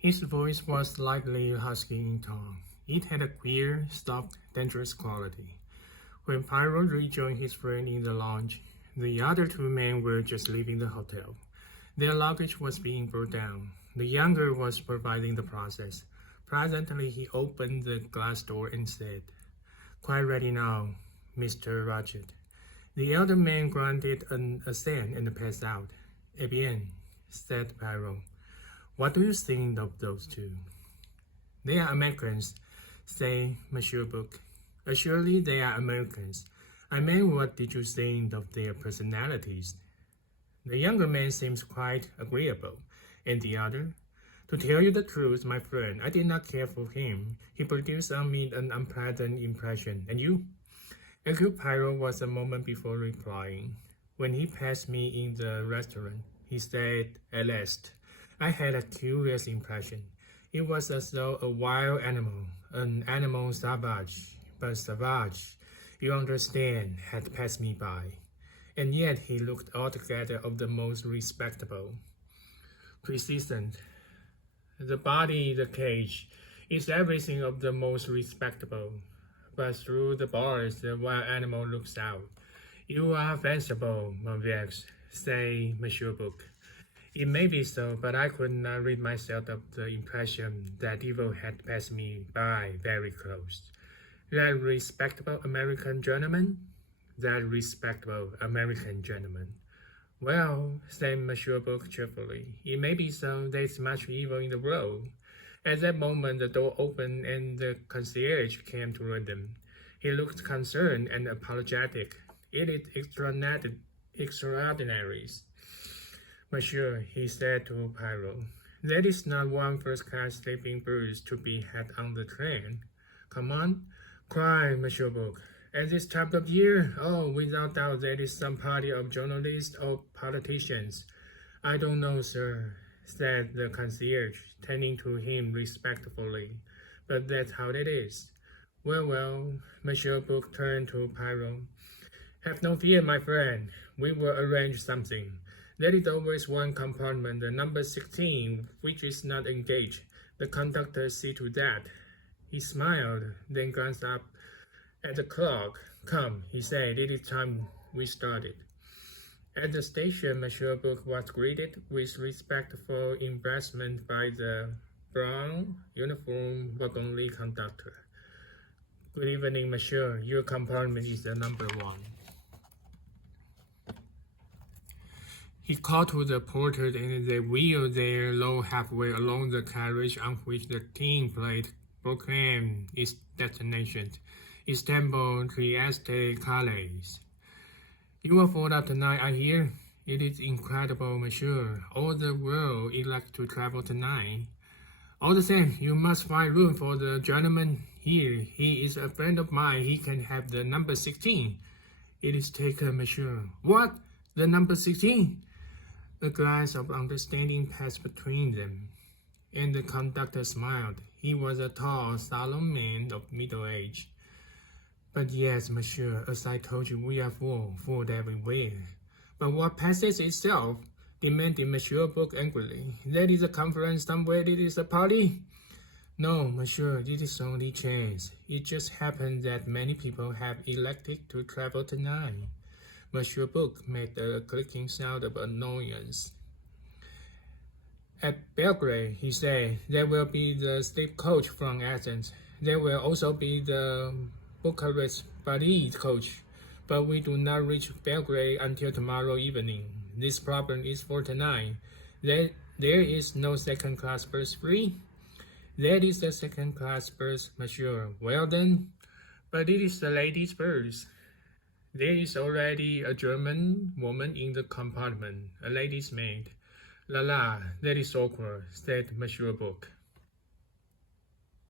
His voice was slightly husky in tone. It had a queer, soft, dangerous quality. When Pyro rejoined his friend in the lounge, the other two men were just leaving the hotel. Their luggage was being brought down. The younger was supervising the process. Presently, he opened the glass door and said, "Quite ready now, Mr. Ratchet." The elder man grunted an assent and passed out. "Eh bien," said Pyro. "What do you think of those two?" "They are Americans," said Monsieur Book. "Assuredly they are Americans. I mean, what did you think of their personalities?" The younger man seems quite agreeable, and the other? "To tell you the truth, my friend, I did not care for him. He produced on me an unpleasant impression. And you?" Hercule Poirot was a moment before replying. "When he passed me in the restaurant," he said at last, "I had a curious impression. It was as though a wild animal, an animal savage, but savage, you understand, had passed me by. And yet he looked altogether of the most respectable. Persistent. The body, the cage, is everything of the most respectable. But through the bars the wild animal looks out. You are fanciful, Mauvais, say Monsieur Book. It may be so, but I could not rid myself of the impression that evil had passed me by very close. That respectable American gentleman? That respectable American gentleman. Well, said Monsieur Book cheerfully, it may be so. There is much evil in the world. At that moment the door opened and the concierge came toward them. He looked concerned and apologetic. It is extraordinary. Monsieur, he said to Poirot, there is not one first-class sleeping berth to be had on the train. Come on, cried Monsieur Book. At this time of year, oh, without doubt there is some party of journalists or politicians. I don't know, sir, said the concierge, turning to him respectfully, but that's how it is. Well, Monsieur Book turned to Poirot. Have no fear, my friend. We will arrange something. There is always one compartment, the number 16, which is not engaged. The conductor see to that. He smiled, then glanced up at the clock. Come, he said, it is time we started. At the station, Monsieur Book was greeted with respectful embarrassment by the brown uniformed wagonly conductor. Good evening, monsieur. Your compartment is the number 1. He called to the porter and they wheeled their load halfway along the carriage on which the tin plate proclaimed its destination, Istanbul, Trieste, Calais. You are full up tonight, I hear. It is incredible, monsieur. All the world elects to travel tonight. All the same, you must find room for the gentleman here. He is a friend of mine. He can have the number 16. It is taken, monsieur. What? The number 16? A glance of understanding passed between them, and the conductor smiled. He was a tall, solemn man of middle age. But yes, monsieur, as I told you, we are full everywhere. But what passes itself? Demanded Monsieur Book angrily. There is a conference somewhere, it is a party? No, monsieur, it is only chance. It just happened that many people have elected to travel tonight. Monsieur Book made a clicking sound of annoyance. At Belgrade, he said, there will be the sleep coach from Athens. There will also be the Bucharest-Paris coach, but we do not reach Belgrade until tomorrow evening. This problem is for tonight. There is no second-class berth free? That is the second-class berth, monsieur. Well then, but it is the ladies' berth. There is already a German woman in the compartment, a lady's maid. La, that is awkward, said Monsieur Book.